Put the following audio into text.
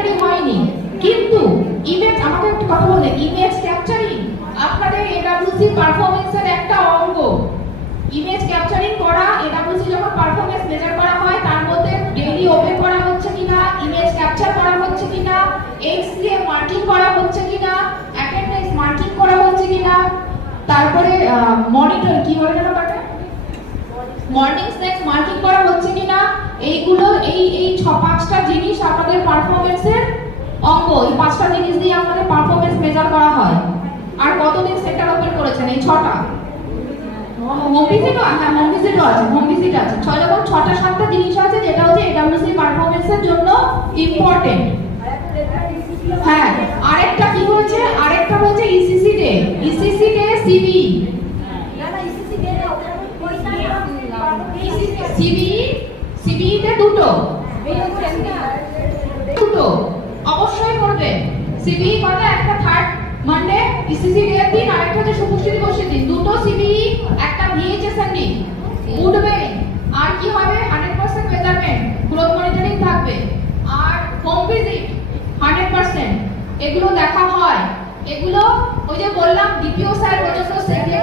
Mandatory হয়নি, কিন্তু image, আমাকে একটা কথা বললেন, ইমেজ ক্যাপচারিং আপনাদের এডব্লিউসি পারফরম্যান্সের একটা অঙ্গ। ইমেজ ক্যাপচারিং করা, এডব্লিউসি যখন পারফরম্যান্স মেজার করা হয় তার মধ্যে ডেইলি ওপেন করা হচ্ছে কিনা, ইমেজ ক্যাপচার করা হচ্ছে কিনা, এক্সরে মার্কিং করা হচ্ছে কিনা, অ্যাটেন্ডেন্স মার্কিং করা হচ্ছে কিনা, তারপরে মনিটর কি বলে না ব্যাপারটা, মর্নিং স্ন্যাক্স মার্কিং করা হচ্ছে কিনা, এইগুলো এই 6-5টা জিনিস আমাদের পারফরম্যান্সের অঙ্গ। এই 5টা জিনিস দিয়ে আমাদের পারফরম্যান্স মেজার করা হয়। আর কতদিন সেন্টার ওপেন করেছেন? এই 6টা। হোম ভিজিটও, হ্যাঁ হোম ভিজিটও আছে, হোম ভিজিট আছে। 6টা জিনিস আছে যেটা হচ্ছে এডব্লিউসি পারফরম্যান্সের জন্য ইম্পর্টেন্ট। হ্যাঁ, আরেকটা কি বলছে? আরেকটা বলছে ECC day. ECC day CB, CB তে দুটো অবশ্যই করবে। সিবি মানে একটা থার্ড মানডে ইসিসি ডে দিন, আরেকটা হচ্ছে শুভশ্রী দিবসের দিন। দুটো সিবি, একটা ভিএইচএস এন্ডি উঠবে। আর কি হবে? 100% মেজারমেন্ট, গ্রোথ মনিটরিং থাকবে। আর হোম ভিজিট 100% এগুলো দেখা হয়। এগুলো ওই যে বললাম ডিপিও স্যার পর্যন্ত সেকেন্ড